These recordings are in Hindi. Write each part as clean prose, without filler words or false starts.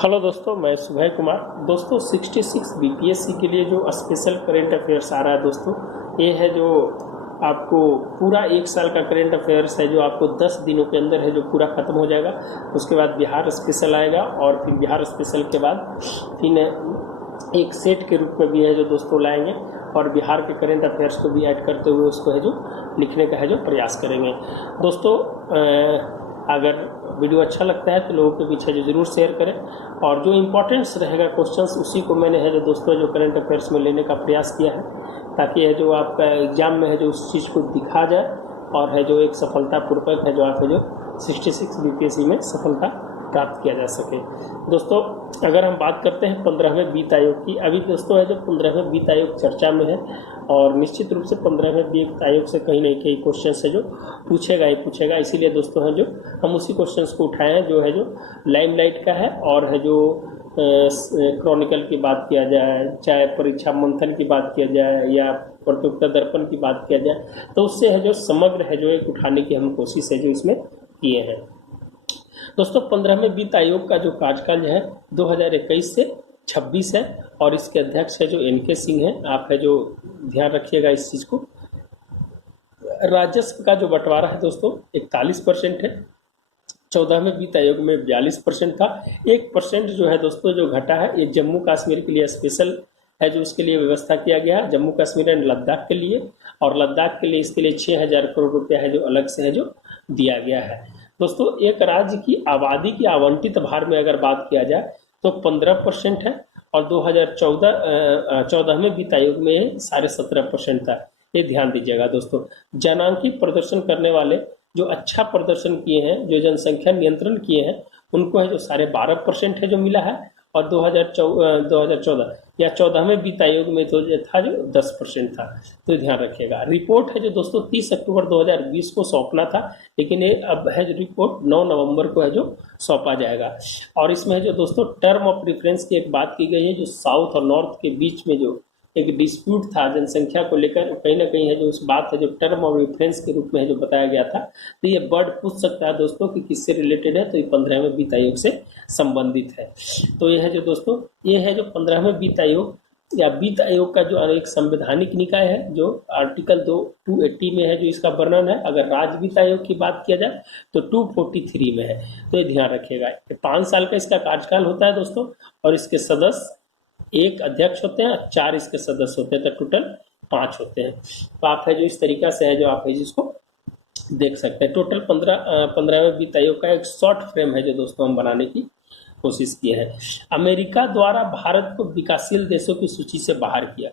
हेलो दोस्तों, मैं सुभय कुमार। दोस्तों 66 बीपीएससी के लिए जो स्पेशल करेंट अफेयर्स आ रहा है दोस्तों, ये है जो आपको पूरा 1 साल का करेंट अफेयर्स है जो आपको 10 दिनों के अंदर है जो पूरा ख़त्म हो जाएगा। उसके बाद बिहार स्पेशल आएगा और फिर बिहार स्पेशल के बाद फिर एक सेट के रूप में भी है जो दोस्तों लाएंगे और बिहार के करेंट अफेयर्स को भी ऐड करते हुए उसको है जो लिखने का है जो प्रयास करेंगे। दोस्तों अगर वीडियो अच्छा लगता है तो लोगों के पीछे जो ज़रूर शेयर करें और जो इम्पोर्टेंस रहेगा क्वेश्चंस उसी को मैंने है जो दोस्तों जो करंट अफेयर्स में लेने का प्रयास किया है, ताकि है जो आपका एग्ज़ाम में है जो उस चीज़ को दिखा जाए और है जो एक सफलतापूर्वक है जो आप है जो 66 बीपीएससी में सफलता प्राप्त किया जा सके। दोस्तों अगर हम बात करते हैं 15वें वित्त आयोग की, अभी दोस्तों है जो 15वें वित्त आयोग चर्चा में है और निश्चित रूप से 15वें वित्त आयोग से कहीं ना कहीं क्वेश्चन है जो पूछेगा ही पूछेगा। इसीलिए दोस्तों है जो हम उसी क्वेश्चन को उठाए हैं जो है जो लाइमलाइट का है और है जो क्रॉनिकल की बात किया जाए, चाहे परीक्षा मंथन की बात किया जाए या प्रतियोगिता दर्पण की बात किया जाए, तो उससे है जो समग्र है जो एक उठाने की हम कोशिश है जो इसमें किए हैं। दोस्तों 15वें वित्त आयोग का जो कार्यकाल है 2021 से 26 है और इसके अध्यक्ष है जो एनके सिंह है। आप है जो ध्यान रखिएगा इस चीज़ को। राजस्व का जो बंटवारा है दोस्तों 41% है। 14वें वित्त आयोग में 42% था। 1% जो है दोस्तों जो घटा है ये जम्मू कश्मीर के लिए स्पेशल है जो इसके लिए व्यवस्था किया गया है, जम्मू कश्मीर एंड लद्दाख के लिए, और लद्दाख के लिए इसके लिए 6000 करोड़ रुपया है जो अलग से है जो दिया गया है। दोस्तों एक राज्य की आबादी की आवंटित भार में अगर बात किया जाए तो 15% है और 2014वें वित्त आयोग में 17.5% था। ये ध्यान दीजिएगा दोस्तों। जनांकित प्रदर्शन करने वाले जो अच्छा प्रदर्शन किए हैं, जो जनसंख्या नियंत्रण किए हैं, उनको है जो 12.5% है जो मिला है और 2014 या 14वें वित्त आयोग में तो जो था जो 10% था। तो ध्यान रखिएगा। रिपोर्ट है जो दोस्तों 30 अक्टूबर 2020 को सौंपना था, लेकिन ये अब है जो रिपोर्ट 9 नवंबर को है जो सौंपा जाएगा। और इसमें है जो दोस्तों टर्म ऑफ रेफरेंस की एक बात की गई है, जो साउथ और नॉर्थ के बीच में जो एक डिस्प्यूट था जनसंख्या को लेकर, कहीं ना कहीं है जो उस बात है जो टर्म ऑफ रेफरेंस के रूप में है जो बताया गया था। तो ये वर्ड पूछ सकता है दोस्तों कि किससे रिलेटेड है, तो ये 15वें वित्त आयोग से संबंधित है। तो ये है जो दोस्तों ये है जो 15वें वित्त आयोग या वित्त आयोग का जो एक संवैधानिक निकाय है, जो आर्टिकल 280 में है जो इसका वर्णन है। अगर राज्य वित्त आयोग की बात किया जाए तो 243 में है। तो ये ध्यान रखिएगा। 5 साल का इसका कार्यकाल होता है दोस्तों और इसके सदस्य एक अध्यक्ष होते हैं, 4 इसके सदस्य होते हैं, तो टोटल 5 होते हैं। तो आप है जो इस तरीका से है जो आप है जिसको देख सकते हैं। टोटल 15वें वित्त आयोग का एक शॉर्ट फ्रेम है जो दोस्तों हम बनाने की कोशिश किए हैं। अमेरिका द्वारा भारत को विकासशील देशों की सूची से बाहर किया।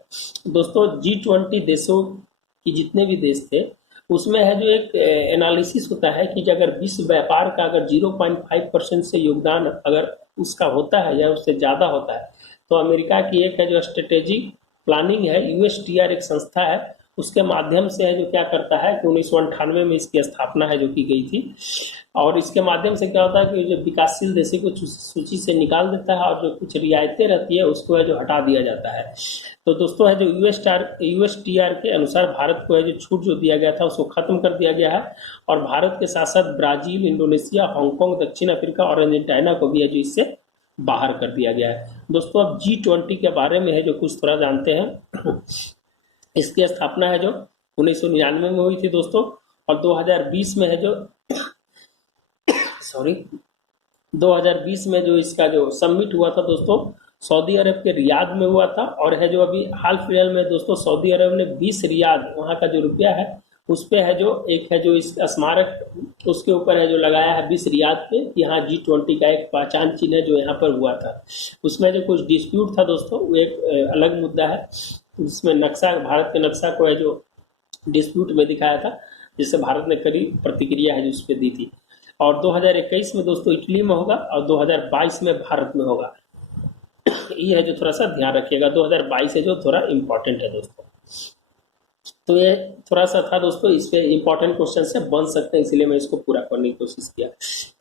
दोस्तों G20 देशों की जितने भी देश थे उसमें है जो एक एनालिसिस होता है कि अगर विश्व व्यापार का अगर 0.5% से योगदान अगर उसका होता है या उससे ज़्यादा होता है, तो अमेरिका की एक है जो स्ट्रेटेजिक प्लानिंग है, USTR एक संस्था है, उसके माध्यम से है जो क्या करता है कि 1998 में इसकी स्थापना है जो की गई थी। और इसके माध्यम से क्या होता है कि जो विकासशील देशों को सूची से निकाल देता है और जो कुछ रियायतें रहती है उसको है जो हटा दिया जाता है। तो दोस्तों है जो USTR के अनुसार भारत को है जो छूट जो दिया गया था उसको खत्म कर दिया गया है और भारत के साथ साथ ब्राजील, इंडोनेशिया, हांगकांग, दक्षिण अफ्रीका और अर्जेंटीना को भी है जो इससे बाहर कर दिया गया है। दोस्तों अब G20 के बारे में है जो कुछ थोड़ा जानते हैं। इसकी स्थापना है जो 1999 में हुई थी दोस्तों और 2020 में है जो 2020 में जो इसका जो समिट हुआ था दोस्तों सऊदी अरब के रियाद में हुआ था। और है जो अभी हाल फिलहाल में दोस्तों सऊदी अरब ने 20 रियाद वहाँ का जो रुपया है उस पे है जो एक है जो इस स्मारक उसके ऊपर है जो लगाया है 20 रियाद पे, यहाँ G20 का एक पहचान चिन्ह है जो यहाँ पर हुआ था। उसमें जो कुछ डिस्प्यूट था दोस्तों वो एक अलग मुद्दा है, जिसमें नक्शा भारत के नक्शा को है जो डिस्प्यूट में दिखाया था, जिससे भारत ने कड़ी प्रतिक्रिया है जो उस पर दी थी। और 2021 में दोस्तों इटली में होगा और 2022 में भारत में होगा। ये है जो थोड़ा सा ध्यान रखिएगा। 2022 है जो थोड़ा इम्पोर्टेंट है दोस्तों। तो ये थोड़ा सा था दोस्तों, इस पे इम्पोर्टेंट क्वेश्चन से बन सकते हैं, इसलिए मैं इसको पूरा करने की कोशिश किया।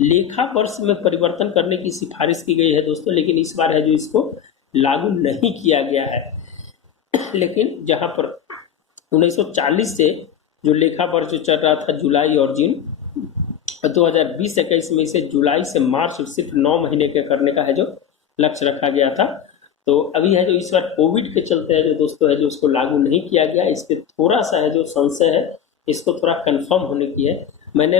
लेखा वर्ष में परिवर्तन करने की सिफारिश की गई है दोस्तों, लेकिन इस बार है जो इसको लागू नहीं किया गया है। लेकिन जहाँ पर 1940 से जो लेखा वर्ष जो चल रहा था जुलाई और जून, 2020-21 में इसे जुलाई से मार्च सिर्फ 9 महीने के करने का है जो लक्ष्य रखा गया था। तो अभी है जो इस बार कोविड के चलते है जो दोस्तों है जो उसको लागू नहीं किया गया, इसके थोड़ा सा है जो संशय है, इसको थोड़ा कंफर्म होने की है। मैंने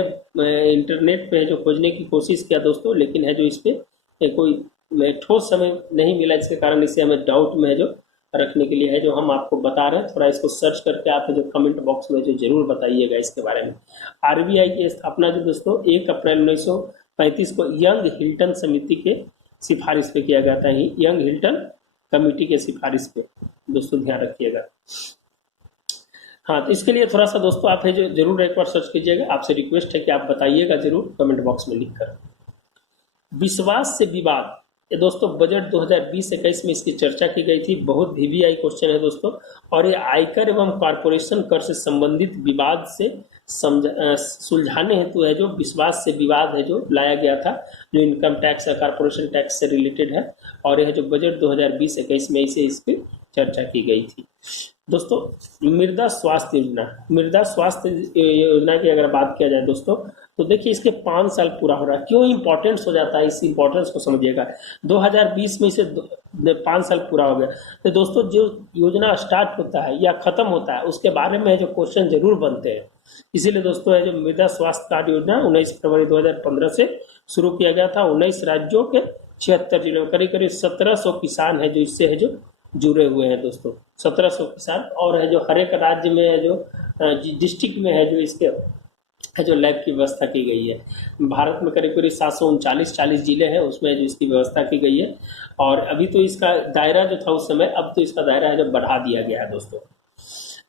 इंटरनेट पे है जो खोजने की कोशिश किया दोस्तों, लेकिन है जो इस पे कोई ठोस समय नहीं मिला, जिसके कारण इसे हमें डाउट में है जो रखने के लिए है जो हम आपको बता रहे हैं। थोड़ा इसको सर्च करके आप जो कमेंट बॉक्स में जो जरूर बताइएगा इसके बारे में। आरबीआई की स्थापना जो दोस्तों 1 अप्रैल 1935 को यंग हिल्टन समिति के सिफारिश पे किया गया था। यंग हिल्टन कमेटी के सिफारिश पे दोस्तों ध्यान रखिएगा। हाँ, तो इसके लिए थोड़ा सा दोस्तों आप है जो जरूर एक बार सर्च कीजिएगा। आपसे रिक्वेस्ट है कि आप बताइएगा जरूर कमेंट बॉक्स में लिखकर। विश्वास से विवाद, ये दोस्तों बजट 2020-21 में इसकी चर्चा की गई थी। बहुत वीवीआई क्वेश्चन है दोस्तों, और ये आयकर एवं कॉरपोरेशन कर से संबंधित विवाद से सुलझाने हेतु है जो विश्वास से विवाद है जो लाया गया था, जो इनकम टैक्स या कॉरपोरेशन टैक्स से रिलेटेड है। और यह जो बजट 2020-21 में इसे इस पर चर्चा की गई थी। दोस्तों मृदा स्वास्थ्य योजना, मृदा स्वास्थ्य योजना की अगर बात किया जाए दोस्तों, तो देखिए इसके 5 साल पूरा हो रहा है। क्यों इंपॉर्टेंस हो जाता है, इस इंपॉर्टेंस को समझिएगा। 2020 में इसे 5 साल पूरा हो गया। तो दोस्तों जो योजना स्टार्ट होता है या खत्म होता है उसके बारे में जो क्वेश्चन जरूर बनते हैं। इसीलिए दोस्तों है जो मृदा स्वास्थ्य कार्ड योजना 19 फरवरी 2015 से शुरू किया गया था। 19 राज्यों के 76 जिलों में करीब करीब 1700 किसान है जो इससे है जो जुड़े हुए हैं दोस्तों, 1700 किसान। और है जो हर एक राज्य में है जो डिस्ट्रिक्ट में है जो इसके है जो लैब की व्यवस्था की गई है। भारत में करीब करीब 739 जिले हैं, उसमें जो इसकी व्यवस्था की गई है। और अभी तो इसका दायरा जो था उस समय, अब तो इसका दायरा है जो बढ़ा दिया गया है दोस्तों।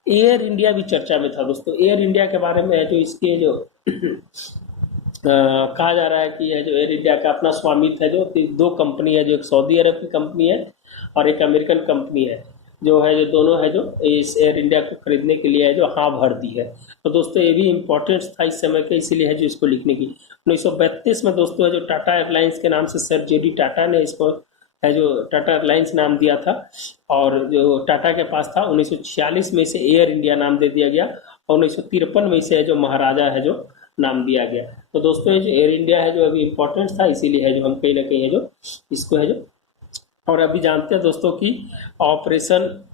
एयर इंडिया भी चर्चा में था दोस्तों। एयर इंडिया के बारे में है जो इसके जो कहा जा रहा है कि है जो एयर इंडिया का अपना स्वामित्व है जो 2 कंपनी है, जो एक सऊदी अरब की कंपनी है और एक अमेरिकन कंपनी है, जो है जो दोनों है जो इस एयर इंडिया को खरीदने के लिए है जो हाँ भर दी है। तो दोस्तों ये भी इम्पोर्टेंस था इस समय के, इसीलिए है जो इसको लिखने की। 1932 में दोस्तों है जो टाटा एयरलाइंस के नाम से सर जेडी टाटा ने इसको है जो टाटा एयरलाइंस नाम दिया था, और जो टाटा के पास था। 1946 में इसे एयर इंडिया नाम दे दिया गया, और 1953 में इसे है जो महाराजा है जो नाम दिया गया। तो दोस्तों ये जो एयर इंडिया है जो अभी इम्पोर्टेंस था, इसीलिए है जो हम कहीं ना कहीं है जो इसको है जो। और अभी जानते हैं दोस्तों कि ऑपरेशन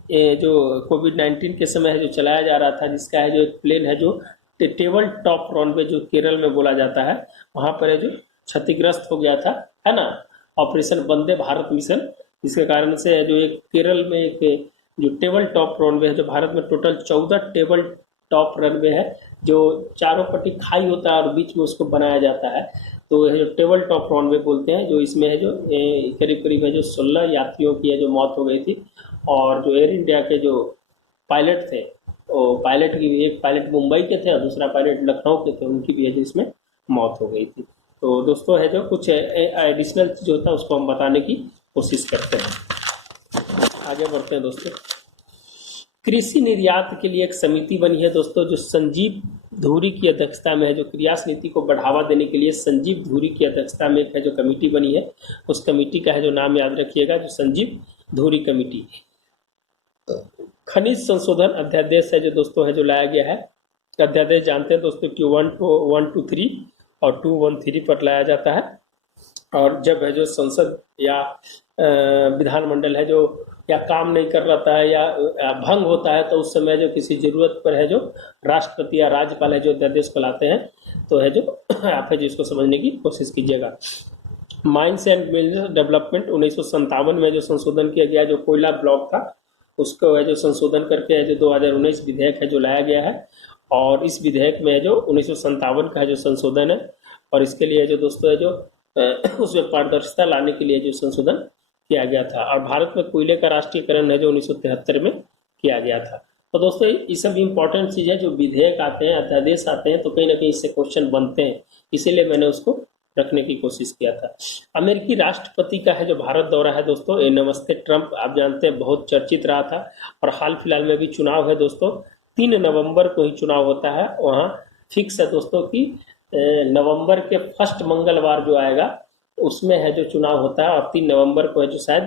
जो कोविड-19 के समय है जो चलाया जा रहा था, जिसका है जो एक प्लेन है जो टेबल टॉप रनवे जो केरल में बोला जाता है, वहाँ पर है जो क्षतिग्रस्त हो गया था, है ना, ऑपरेशन वंदे भारत मिशन। जिसके कारण से है जो एक केरल में एक जो टेबल टॉप रनवे है, जो भारत में टोटल 14 टेबल टॉप रनवे है, जो चारों पट्टी खाई होता है और बीच में उसको बनाया जाता है। तो यह जो टेबल टॉप रनवे बोलते हैं, जो इसमें है जो करीब करीब है जो 16 यात्रियों की है जो मौत हो गई थी। और जो एयर इंडिया के जो पायलट थे, वो पायलट की एक पायलट मुंबई के थे और दूसरा पायलट लखनऊ के थे, उनकी भी है जो इसमें मौत हो गई थी। तो दोस्तों है जो कुछ एडिशनल चीज होता है उसको हम बताने की कोशिश करते हैं। आगे बढ़ते हैं दोस्तों। कृषि निर्यात के लिए एक समिति बनी है दोस्तों, जो संजीव धूरी की अध्यक्षता में है, जो क्रियास नीति को बढ़ावा देने के लिए संजीव धूरी की अध्यक्षता में एक है जो कमेटी बनी है। उस कमेटी का है जो नाम याद रखिएगा, जो संजीव धूरी कमेटी। खनिज संशोधन अध्यादेश है जो दोस्तों है जो लाया गया है। अध्यादेश जानते हैं दोस्तों कि 123 और 213 पर लाया जाता है। और जब है जो संसद या विधानमंडल है जो या काम नहीं कर रहा है या भंग होता है, तो उस समय जो किसी जरूरत पर है जो राष्ट्रपति या राज्यपाल है जो अध्यादेश को लाते हैं। तो है जो आप है जो इसको समझने की कोशिश कीजिएगा। माइंस एंड मिनरल डेवलपमेंट 1957 में जो संशोधन किया गया, जो कोयला ब्लॉक था उसको है जो संशोधन करके है जो 2019 विधेयक है जो लाया गया है। और इस विधेयक में है जो 1957 का है जो संशोधन है, और इसके लिए जो दोस्तों है जो उसमें पारदर्शिता लाने के लिए जो संशोधन किया गया था। और भारत में कोयले का राष्ट्रीयकरण है जो 1973 में किया गया था। तो दोस्तों ये सब इम्पोर्टेंट चीज है, जो विधेयक आते हैं, अध्यादेश आते हैं, तो कहीं ना कहीं इससे क्वेश्चन बनते हैं, इसीलिए मैंने उसको रखने की कोशिश किया था। अमेरिकी राष्ट्रपति का है जो भारत दौरा है दोस्तों, ये नमस्ते ट्रंप आप जानते हैं बहुत चर्चित रहा था। और हाल फिलहाल में भी चुनाव है दोस्तों, 3 नवंबर को ही चुनाव होता है। वहाँ फिक्स है दोस्तों कि नवंबर के फर्स्ट मंगलवार जो आएगा उसमें है जो चुनाव होता है, और 3 नवंबर को है जो शायद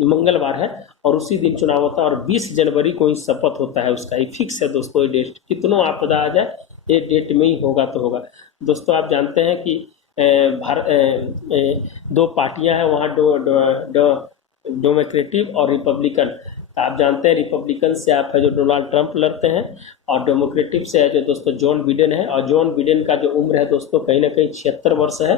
मंगलवार है, और उसी दिन चुनाव होता है। और 20 जनवरी को ही शपथ होता है उसका, ये फिक्स है दोस्तों। ये डेट कितनों आपदा आ जाए, ये डेट में ही होगा तो होगा। दोस्तों आप जानते हैं कि दो पार्टियां हैं वहाँ, डेमोक्रेटिक और रिपब्लिकन। तो आप जानते हैं रिपब्लिकन से आप है जो डोनाल्ड ट्रंप लड़ते हैं, और डेमोक्रेटिक से है जो दोस्तों जॉन बिडेन है। और जॉन बिडेन का जो उम्र है दोस्तों कहीं ना कहीं 76 वर्ष है,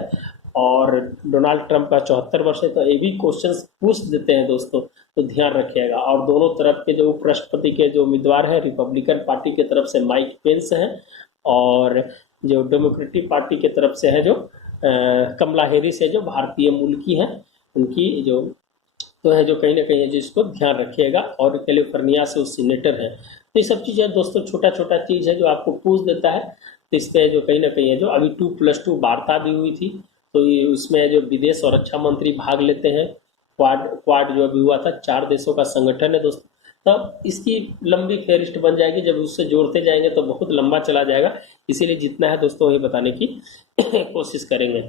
और डोनाल्ड ट्रंप का 74 वर्ष है। तो ये भी क्वेश्चन पूछ देते हैं दोस्तों, तो ध्यान रखिएगा। और दोनों तरफ के जो उपराष्ट्रपति के जो उम्मीदवार हैं, रिपब्लिकन पार्टी की तरफ से माइक पेंस हैं, और जो डेमोक्रेटिक पार्टी की तरफ से है जो कमला हैरिस है, जो भारतीय मूल की हैं, उनकी जो तो है जो कहीं ना कहीं है जिसको ध्यान रखिएगा। और कैलिफोर्निया से वो सीनेटर हैं। तो ये सब चीज़ें दोस्तों छोटा छोटा चीज़ है जो आपको पूछ देता है। तो इस पर जो कहीं ना कहीं है जो अभी 2+2 वार्ता भी हुई थी, तो ये उसमें जो विदेश और रक्षा मंत्री भाग लेते हैं। क्वाड क्वाड जो अभी हुआ था, 4 देशों का संगठन है दोस्तों। तब इसकी लंबी फेहरिस्त बन जाएगी, जब उससे जोड़ते जाएंगे तो बहुत लंबा चला जाएगा। इसीलिए जितना है दोस्तों वही बताने की कोशिश करेंगे।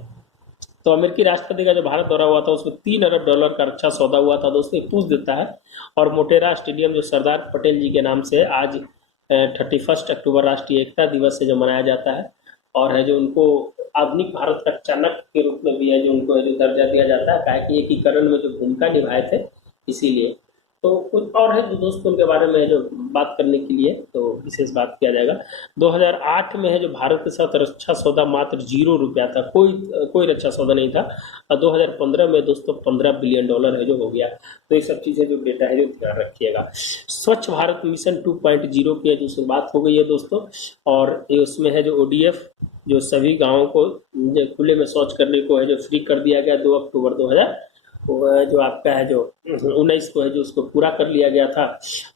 तो अमेरिकी राष्ट्रपति का जो भारत दौरा हुआ था उसमें $3 अरब का अच्छा सौदा हुआ था दोस्तों, ये पूछ देता है। और मोटेरा स्टेडियम जो सरदार पटेल जी के नाम से आज 31 अक्टूबर राष्ट्रीय एकता दिवस से जो मनाया जाता है, और है जो उनको आधुनिक भारत का चाणक्य के रूप में भी है जो उनको है जो दर्जा दिया जाता है, क्या कि एकीकरण में जो भूमिका निभाए थे इसीलिए। तो कुछ और है जो दोस्तों उनके बारे में जो बात करने के लिए तो विशेष बात किया जाएगा। 2008 में है जो भारत के साथ रक्षा सौदा मात्र $0 था, कोई रक्षा सौदा नहीं था। और 2015 में दोस्तों $15 बिलियन है जो हो गया। तो ये सब चीज़ें जो डेटा है जो ध्यान रखिएगा। स्वच्छ भारत मिशन 2.0 की जो शुरुआत हो गई है दोस्तों, और ये उसमें है जो ODF जो सभी गाँवों को खुले में शौच करने को है जो फ्री कर दिया गया 2 अक्टूबर 2000 जो आपका है जो 19 को है जो उसको पूरा कर लिया गया था।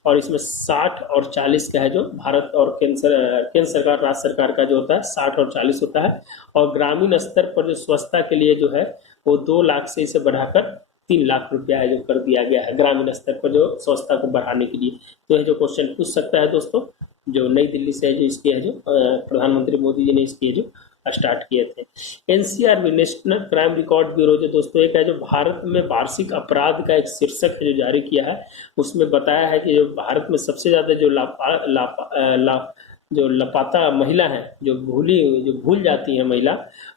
और इसमें 60 और 40 का है जो भारत और केंद्र सरकार राज्य सरकार का जो होता है 60 और 40 होता है। और ग्रामीण स्तर पर जो स्वच्छता के लिए जो है वो 2 लाख से इसे बढ़ाकर 3 लाख रुपया है जो कर दिया गया है ग्रामीण स्तर पर जो स्वच्छता को बढ़ाने के लिए। तो है जो क्वेश्चन पूछ सकता है दोस्तों, जो नई दिल्ली से है जो इसकी है जो प्रधानमंत्री मोदी जी ने इसकी है जो स्टार्ट किए थे। NCRB national crime record bureau जो दोस्तों एक है जो भारत में वार्षिक अपराध का एक शीर्षक है जो जारी किया है। उसमें बताया है कि जो भारत में सबसे ज़्यादा जो लापता महिला है, जो भूल जाती है महिला,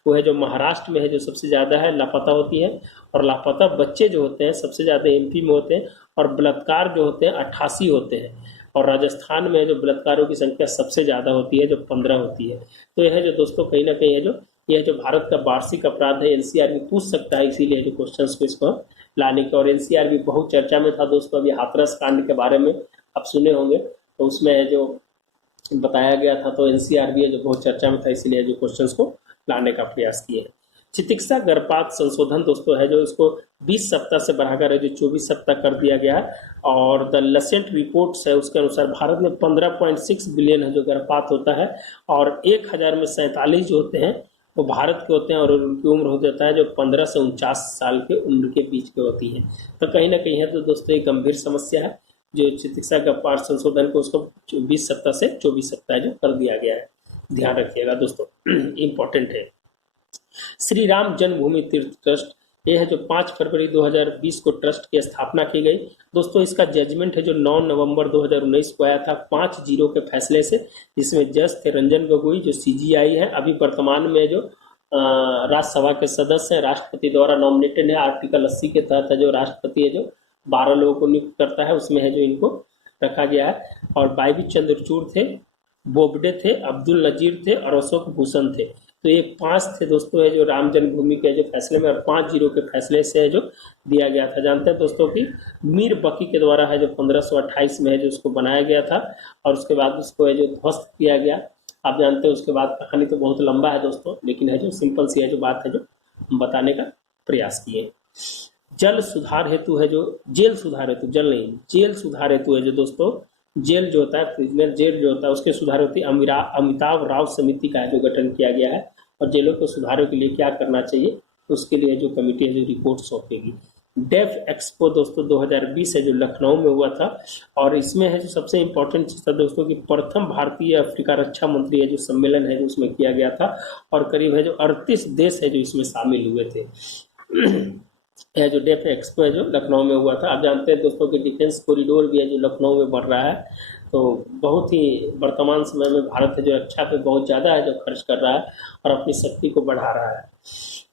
वो है जो महाराष्ट्र में है जो सबसे ज़्यादा है लापता होती है। और लापता बच्चे जो होते हैं सबसे ज़्यादा MP में होते हैं। और बलात्कार जो होते हैं 88 होते हैं। और राजस्थान में जो बलात्कारों की संख्या सबसे ज़्यादा होती है जो 15 होती है। तो यह है जो दोस्तों कहीं ना कहीं है जो यह जो भारत का वार्षिक अपराध है NCRB पूछ सकता है, इसीलिए जो क्वेश्चंस को इसको लाने के। और NCRB बहुत चर्चा में था दोस्तों, अभी हाथरस कांड के बारे में आप सुने होंगे, तो उसमें है जो बताया गया था। तो NCRB है जो बहुत चर्चा में था, इसीलिए जो क्वेश्चंस को लाने का प्रयास किए। चिकित्सा गर्भपात संशोधन दोस्तों है जो इसको 20 सप्ताह से बढ़ाकर है जो 24 सप्ताह कर दिया गया है। और द लसेंट रिपोर्ट्स है उसके अनुसार भारत में 15.6 बिलियन है जो गर्भपात होता है। और 1000 में 47 जो होते हैं वो भारत के होते हैं, और उनकी उम्र हो जाता है जो 15 से 49 साल के उम्र के बीच के होती है। तो कहीं ना कहीं है तो दोस्तों एक गंभीर समस्या है जो चिकित्सा गर्भपात संशोधन को उसको 20 सप्ताह से 24 सप्ताह जो कर दिया गया है। ध्यान रखिएगा दोस्तों, इम्पोर्टेंट है। श्री राम जन्मभूमि तीर्थ ट्रस्ट ये है जो 5 फरवरी 2020 को ट्रस्ट की स्थापना की गई दोस्तों। इसका जजमेंट है जो 9 नवंबर 2019 को आया था 5-0 के फैसले से, जिसमें जज थे रंजन गोगोई जो CGI है, अभी वर्तमान में जो राज्यसभा के सदस्य हैं, राष्ट्रपति द्वारा नॉमिनेटेड है। आर्टिकल 80 के तहत है जो राष्ट्रपति है जो 12 लोगों को नियुक्त करता है, उसमें है जो इनको रखा गया है। और बाईबी चंद्रचूड़ थे, बोबडे थे, अब्दुल नजीर थे और अशोक भूषण थे। तो ये 5 थे दोस्तों है जो राम जन्मभूमि के जो फैसले में, और 5-0 के फैसले से है जो दिया गया था। जानते हैं दोस्तों कि मीर बकी के द्वारा है जो 1528 में है जो उसको बनाया गया था, और उसके बाद उसको है जो ध्वस्त किया गया। आप जानते हैं उसके बाद कहानी तो बहुत लंबा है दोस्तों, लेकिन है जो सिंपल सी है जो बात है जो हम बताने का प्रयास किए। जल सुधार हेतु है जो जेल सुधार हेतु, जल नहीं जेल सुधार हेतु है जो दोस्तों जेल जो होता है, प्रिजनर जेल जो होता है उसके सुधार हेतु अमिताभ राव समिति का जो गठन किया गया है। और जेलों को सुधारों के लिए क्या करना चाहिए उसके लिए जो कमेटी है जो रिपोर्ट सौंपेगी। डेफ एक्सपो दोस्तों 2020 है जो लखनऊ में हुआ था। और इसमें है जो सबसे इम्पोर्टेंट चीज़ था दोस्तों कि प्रथम भारतीय अफ्रीका रक्षा मंत्री है जो सम्मेलन है जो उसमें किया गया था। और करीब है जो 38 देश है जो इसमें शामिल हुए थे। यह जो डेफ एक्सपो है जो लखनऊ में हुआ था। आप जानते हैं दोस्तों कि डिफेंस कॉरिडोर भी है जो लखनऊ में बढ़ रहा है। तो बहुत ही वर्तमान समय में भारत है जो रक्षा पे बहुत ज़्यादा है जो खर्च कर रहा है और अपनी शक्ति को बढ़ा रहा है।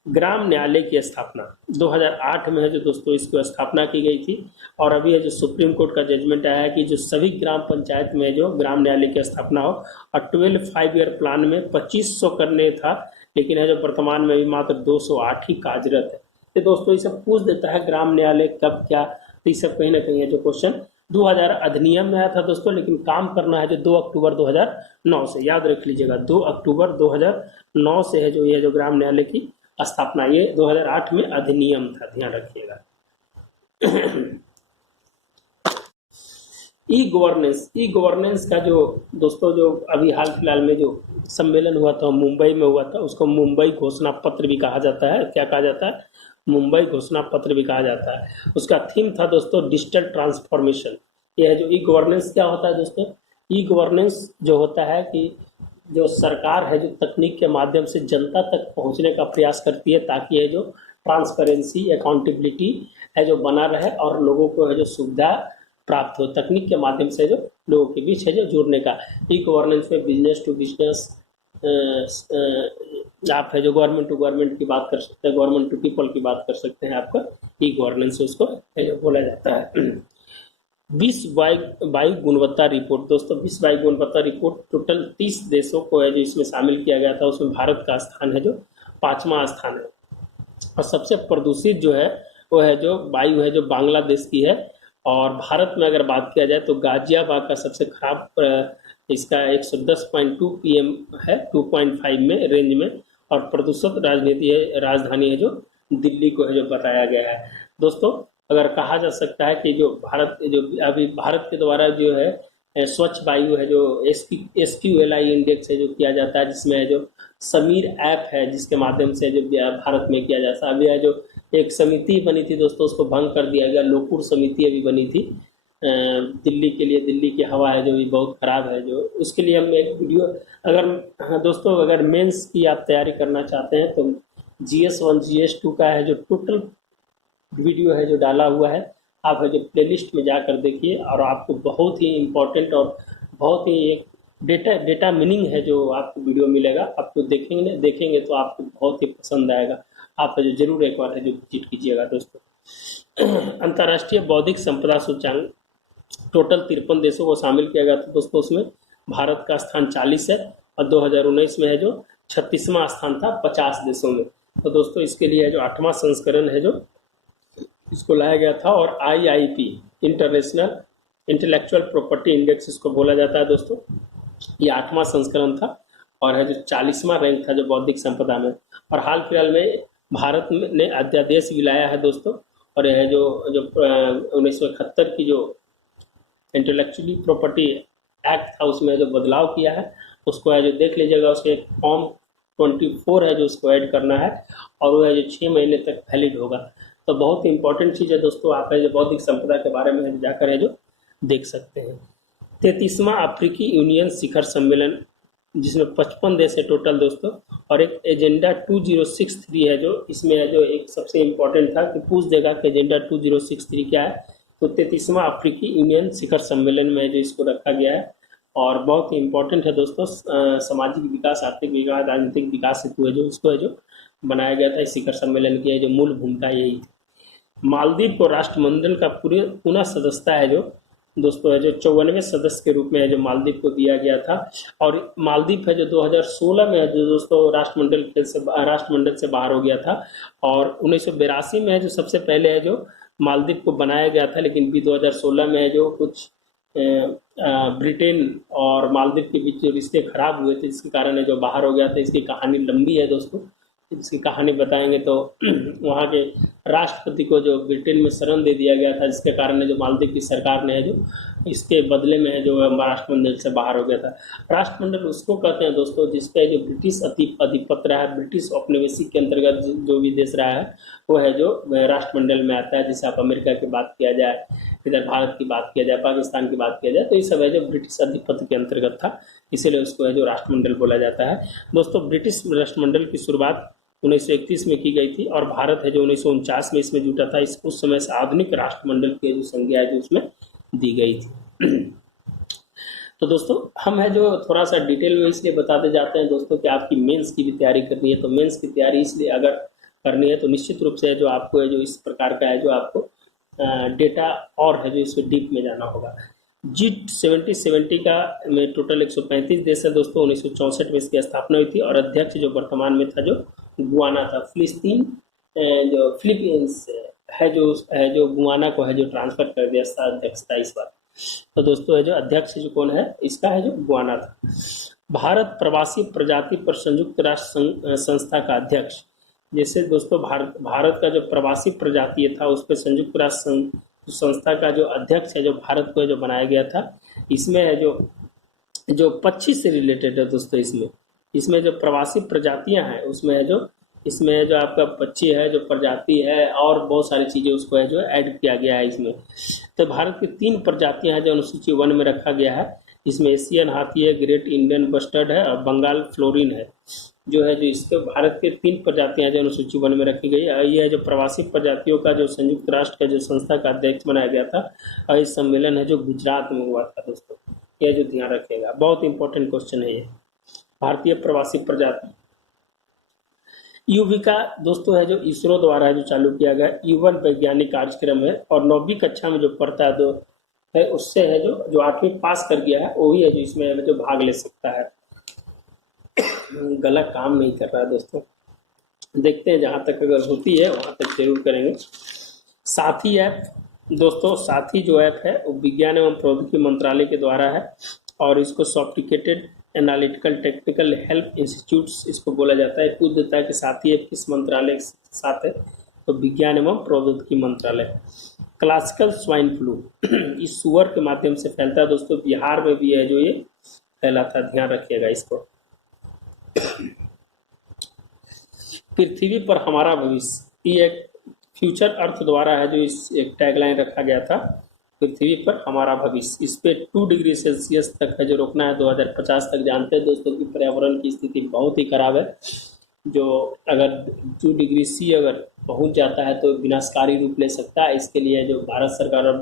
ग्राम न्यायालय की स्थापना 2008 में है जो दोस्तों इसकी स्थापना की गई थी। और अभी है जो सुप्रीम कोर्ट का जजमेंट आया है कि जो सभी ग्राम पंचायत में जो ग्राम न्यायालय की स्थापना हो, और 12 5 ईयर प्लान में 2500 करने था, लेकिन है जो वर्तमान में भी मात्र 208 ही कार्यरत है। तो दोस्तों ये सब पूछ देता है ग्राम न्यायालय कब क्या, तो ये सब कहीं ना कहीं है जो क्वेश्चन 2000 अधिनियम में आया था दोस्तों, लेकिन काम करना है जो 2 अक्टूबर 2009 से, याद रख लीजिएगा 2 अक्टूबर 2009 से है जो ये जो ग्राम न्यायालय की स्थापना, ये 2008 में अधिनियम था, ध्यान रखिएगा। ई गवर्नेंस का जो दोस्तों जो अभी हाल फिलहाल में जो सम्मेलन हुआ था मुंबई में हुआ था, उसको मुंबई घोषणा पत्र भी कहा जाता है। क्या कहा जाता है? मुंबई घोषणा पत्र भी कहा जाता है। उसका थीम था दोस्तों डिजिटल ट्रांसफॉर्मेशन। यह है जो ई गवर्नेंस क्या होता है दोस्तों? ई गवर्नेंस जो होता है कि जो सरकार है जो तकनीक के माध्यम से जनता तक पहुंचने का प्रयास करती है, ताकि ये जो ट्रांसपेरेंसी अकाउंटेबिलिटी है जो बना रहे और लोगों को है जो सुविधा प्राप्त हो, तकनीक के माध्यम से जो लोगों के बीच है जो जुड़ने का। ई गवर्नेंस में बिजनेस टू बिजनेस, आप है जो गवर्नमेंट टू गवर्नमेंट की बात कर सकते हैं, गवर्नमेंट टू पीपल की बात कर सकते हैं, आपका ई गवर्नेंस उसको है जो बोला जाता है। विश्व वायु गुणवत्ता रिपोर्ट दोस्तों, विश्व वायु गुणवत्ता रिपोर्ट टोटल 30 देशों को है जो इसमें शामिल किया गया था। उसमें भारत का स्थान है जो 5वां स्थान है। और सबसे प्रदूषित जो है वो है जो वायु है जो बांग्लादेश की है। और भारत में अगर बात किया जाए तो गाजियाबाद का सबसे खराब, इसका 110.2 PM है 2.5 में रेंज में। और प्रदूषित राजधानी है जो दिल्ली को है जो बताया गया है। दोस्तों अगर कहा जा सकता है कि जो अभी भारत के द्वारा जो है स्वच्छ वायु है जो SQLI इंडेक्स है जो किया जाता है, जिसमें है जो समीर ऐप है जिसके माध्यम से जो भारत में किया जाता है। अभी है जो एक समिति बनी थी दोस्तों, उसको भंग कर दिया गया। लोकपुर समिति अभी बनी थी दिल्ली के लिए। दिल्ली की हवा है जो भी बहुत खराब है, जो उसके लिए हम एक वीडियो, अगर दोस्तों अगर मेंस की आप तैयारी करना चाहते हैं तो GS1 GS2 का है जो टोटल वीडियो है जो डाला हुआ है, आप है जो प्लेलिस्ट में जाकर देखिए, और आपको बहुत ही इम्पोर्टेंट और बहुत ही एक डेटा मीनिंग है जो आपको वीडियो मिलेगा। आपको देखेंगे तो आपको बहुत ही पसंद आएगा। आप जो जरूर एक बार है जो विजिट कीजिएगा दोस्तों। अंतर्राष्ट्रीय बौद्धिक संपदा सूचांक टोटल 53 देशों को शामिल किया गया था दोस्तों। उसमें भारत का स्थान 40 है और 2019 में है जो 36वां स्थान था 50 देशों में। तो दोस्तों इसके लिए है जो 8वां संस्करण है जो इसको लाया गया था। और IIP international intellectual property index इसको बोला जाता है दोस्तों। ये 8वां संस्करण था और है जो 40वां रैंक था जो बौद्धिक संपदा में। और हाल फिलहाल में भारत ने अध्यादेश भी लाया है दोस्तों। और यह जो 1971 की जो इंटेलेक्चुअली प्रॉपर्टी एक्ट था उसमें जो बदलाव किया है उसको है जो देख लीजिएगा। उसके फॉर्म 24 है जो उसको ऐड करना है और वो है जो 6 महीने तक वैलिड होगा। तो बहुत ही इंपॉर्टेंट चीज़ है दोस्तों, आप है जो बौद्धिक संपदा के बारे में जाकर है जो देख सकते हैं। 33वां अफ्रीकी यूनियन शिखर सम्मेलन जिसमें 55 देश है टोटल दोस्तों। और एक एजेंडा 2063 है जो इसमें है जो एक सबसे इम्पोर्टेंट था कि पूछ देगा कि एजेंडा 2063 क्या है। तो 33वां अफ्रीकी यूनियन शिखर सम्मेलन में जो इसको रखा गया है और बहुत ही इम्पोर्टेंट है दोस्तों। सामाजिक विकास, आर्थिक विकास, राजनीतिक विकास हेतु है जो इसको है जो बनाया गया था। इस शिखर सम्मेलन की है जो मूल भूमिका यही थी। मालदीव को राष्ट्रमंडल का पुनः सदस्यता है जो दोस्तों है जो 94वें सदस्य के रूप में है जो मालदीव को दिया गया था। और मालदीव है जो 2016 में है जो दोस्तों राष्ट्रमंडल से बाहर हो गया था। और 1982 में है जो सबसे पहले है जो मालदीव को बनाया गया था, लेकिन भी 2016 में है जो कुछ ब्रिटेन और मालदीव के बीच जो रिश्ते खराब हुए थे, जिसके कारण है जो बाहर हो गया था। इसकी कहानी लंबी है दोस्तों, इसकी कहानी बताएंगे तो वहाँ के राष्ट्रपति को जो ब्रिटेन में शरण दे दिया गया था, जिसके कारण है जो मालदीव की सरकार ने है जो इसके बदले में है जो राष्ट्रमंडल से बाहर हो गया था। राष्ट्रमंडल उसको कहते हैं दोस्तों जिसपे जो ब्रिटिश अधिपत्य रहा है, ब्रिटिश औपनिवेशिक के अंतर्गत जो भी देश रहा है वो है जो राष्ट्रमंडल में आता है। जैसे आप अमेरिका की बात किया जाए, इधर भारत की बात किया जाए, पाकिस्तान की बात किया जाए, तो ये सब है जो ब्रिटिश अधिपत्य के अंतर्गत था, इसीलिए उसको है जो राष्ट्रमंडल बोला जाता है दोस्तों। ब्रिटिश राष्ट्रमंडल की शुरुआत 1931 में की गई थी और भारत है जो 1949 में इसमें जुटा था। उस समय से आधुनिक राष्ट्रमंडल की जो संज्ञा है जो उसमें दी गई थी। तो दोस्तों हम है जो थोड़ा सा डिटेल में इसलिए बताते जाते हैं दोस्तों कि आपकी मेंस की भी तैयारी करनी है, तो मेंस की तैयारी इसलिए अगर करनी है तो निश्चित रूप से है जो आपको है जो इस प्रकार का है जो आपको डेटा और है जो इसमें डीप में जाना होगा। G70 का में टोटल 135 देश है दोस्तों। 1964 में इसकी स्थापना हुई थी और अध्यक्ष जो वर्तमान में था जो गुआना था। फिलिस्तीन जो फिलीपींस है जो गुआना को है जो ट्रांसफर कर दिया था अध्यक्षता इस बार। तो दोस्तों है जो अध्यक्ष जो कौन है इसका है जो गुआना था। भारत प्रवासी प्रजाति पर संयुक्त राष्ट्र संस्था का अध्यक्ष। जैसे दोस्तों भारत का जो प्रवासी प्रजातीय था उस पर संयुक्त राष्ट्र संस्था का जो अध्यक्ष है जो भारत को जो बनाया गया था। इसमें है जो पक्षी से रिलेटेड है दोस्तों। इसमें जो प्रवासी प्रजातियां हैं उसमें है जो इसमें जो आपका पक्षी है जो प्रजाति है और बहुत सारी चीजें उसको है जो ऐड किया गया है इसमें। तो भारत की 3 प्रजातियां हैं जो अनुसूची 1 में रखा गया है। इसमें एशियन हाथी है, ग्रेट इंडियन बस्टर्ड है और बंगाल फ्लोरिन है जो है जो इसके भारत के 3 प्रजातियां जो अनुसूची 1 में रखी गई है। ये है जो प्रवासी प्रजातियों का जो संयुक्त राष्ट्र का जो संस्था का अध्यक्ष बनाया गया था और इस सम्मेलन है जो गुजरात में हुआ था दोस्तों। यह जो ध्यान रखिएगा, बहुत इंपॉर्टेंट क्वेश्चन है ये। भारतीय प्रवासी प्रजाति युविका दोस्तों है जो इसरो द्वारा है जो चालू किया गया युवन वैज्ञानिक कार्यक्रम है और 9वीं कक्षा में जो पढ़ता है उससे है जो 8वीं पास कर गया है वही है जो इसमें जो भाग ले सकता है। गला काम नहीं कर रहा है दोस्तों, देखते हैं जहां तक अगर होती है वहां तक जरूर करेंगे। साथी ऐप दोस्तों, साथी जो ऐप है वो विज्ञान एवं प्रौद्योगिकी मंत्रालय के द्वारा है और इसको सॉफ्टिकेटेड एनालिटिकल टेक्निकल हेल्प इंस्टीट्यूट्स इसको बोला जाता है। पूछ देता है कि साथी ऐप किस मंत्रालय के साथ है, तो विज्ञान एवं प्रौद्योगिकी मंत्रालय। क्लासिकल स्वाइन फ्लू इस सुअर के माध्यम से फैलता है दोस्तों। बिहार में भी है जो ये फैला था, ध्यान रखिएगा इसको। पृथ्वी पर हमारा भविष्य, ये एक फ्यूचर अर्थ द्वारा है जो इस एक टैगलाइन रखा गया था, पृथ्वी पर हमारा भविष्य। इस पे 2 डिग्री सेल्सियस तक है जो रोकना है 2050 तक। जानते हैं दोस्तों कि पर्यावरण की स्थिति बहुत ही खराब है, जो अगर 2 डिग्री सी अगर पहुंच जाता है तो विनाशकारी रूप ले सकता है। इसके लिए जो भारत सरकार और